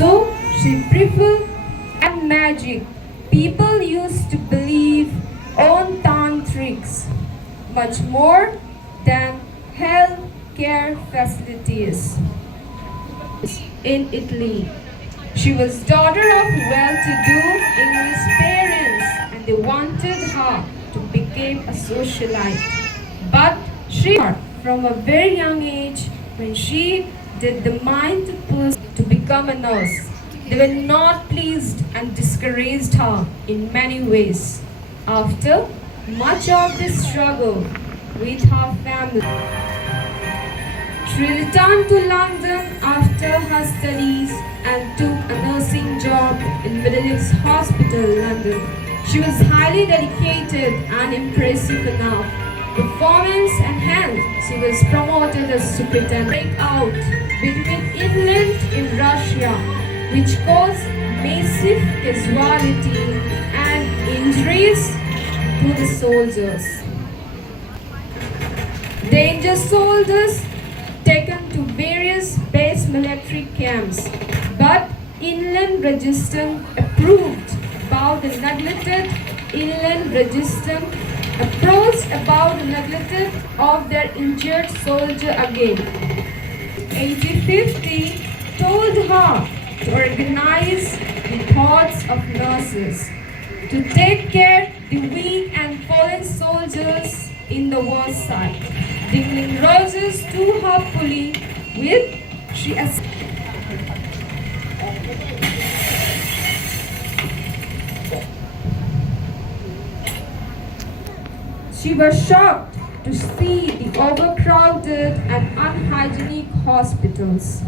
So she preferred and magic. People used to believe on tantrics much more than health care facilities in Italy. She was daughter of well-to-do English parents and they wanted her to become a socialite. But she from a very young age when she did the mind to become a nurse. They were not pleased and discouraged her in many ways. After much of the struggle with her family, she returned to London after her studies and took a nursing job in Middlesex Hospital, London. She was highly dedicated and impressive enough. Performance enhanced, she was promoted as superintendent. Break out between England and Russia, which caused massive casualty and injuries to the soldiers. Danger soldiers taken to various base military camps, but Inland Resistance approved about the neglected Inland Resistance approached about the neglected of their injured soldier again. 1850 told her to organize the thoughts of nurses to take care the weak and fallen soldiers in the war site. Dingling roses to her pulley with she She was shocked to see the overcrowded and unhygienic hospitals.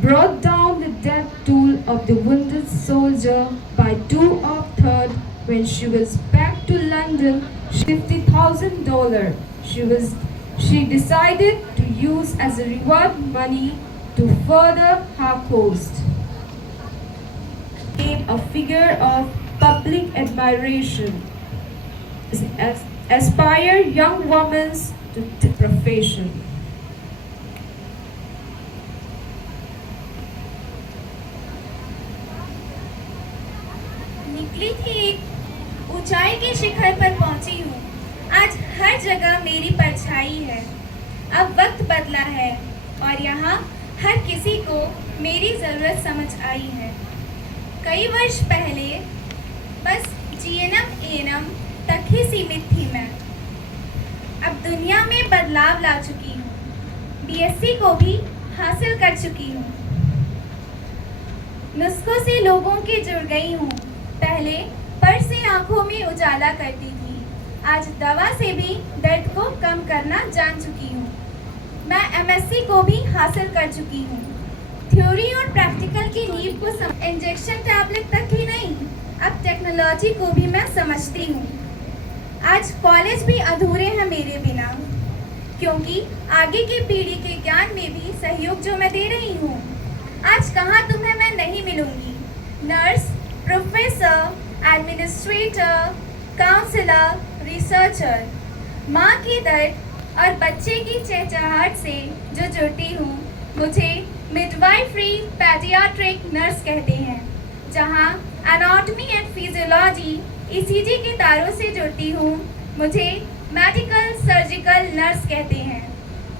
Brought down the death toll of the wounded soldier by 2/3 when she was back to London. $50,000 she decided to use as a reward money to further her cause. Became a figure of public admiration. Aspire young women to the profession. निकली थी एक ऊंचाई के शिखर पर पहुंची हूँ। आज हर जगह मेरी परछाई है। अब वक्त बदला है और यहाँ हर किसी को मेरी ज़रूरत समझ आई है। कई वर्ष पहले बस जीएनएम एएनएम तक ही सीमित थी मैं। अब दुनिया में बदलाव ला चुकी हूँ। बीएससी को भी हासिल कर चुकी हूँ। नुस्खों से लोगों के जुड़ गई हूँ। पहले पर से आंखों में उजाला करती थी, आज दवा से भी दर्द को कम करना जान चुकी हूँ। मैं MSc को भी हासिल कर चुकी हूँ। थ्योरी और प्रैक्टिकल की नींव को इंजेक्शन टैबलेट तक ही नहीं, अब टेक्नोलॉजी को भी मैं समझती हूँ। आज कॉलेज भी अधूरे हैं मेरे बिना, क्योंकि आगे की पीढ़ी के ज्ञान में भी सहयोग जो मैं दे रही हूँ। आज कहाँ तुम्हें मैं नहीं मिलूंगी, nurse, professor, administrator, counsellor, researcher. माँ की दर्द और बच्चे की चहचहाहट से जो जुड़ती हूँ, मुझे मिडवाइफरी पैडियाट्रिक नर्स कहते हैं। जहाँ एनाटॉमी एंड फिजियोलॉजी ECG के तारों से जुड़ती हूँ, मुझे मेडिकल सर्जिकल नर्स कहते हैं।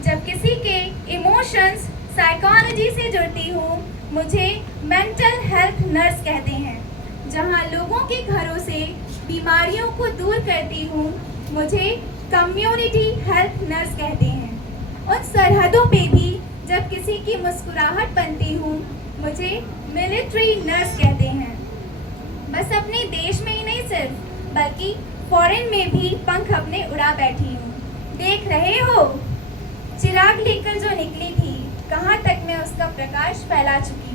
जब किसी के इमोशंस साइकोलॉजी से जुड़ती हूँ, मुझे मेंटल हेल्थ नर्स कहते हैं। जहाँ लोगों के घरों से बीमारियों को दूर करती हूँ, मुझे कम्युनिटी हेल्थ नर्स कहते हैं। उन सरहदों पे भी जब किसी की मुस्कुराहट बनती हूँ, मुझे मिलिट्री नर्स कहते हैं। बस अपने देश में ही नहीं सिर्फ, बल्कि फॉरेन में भी पंख अपने उड़ा बैठी हूँ। देख रहे हो, चिराग लेकर जो निकली थी, कहाँ तक मैं उसका प्रकाश फैला चुकी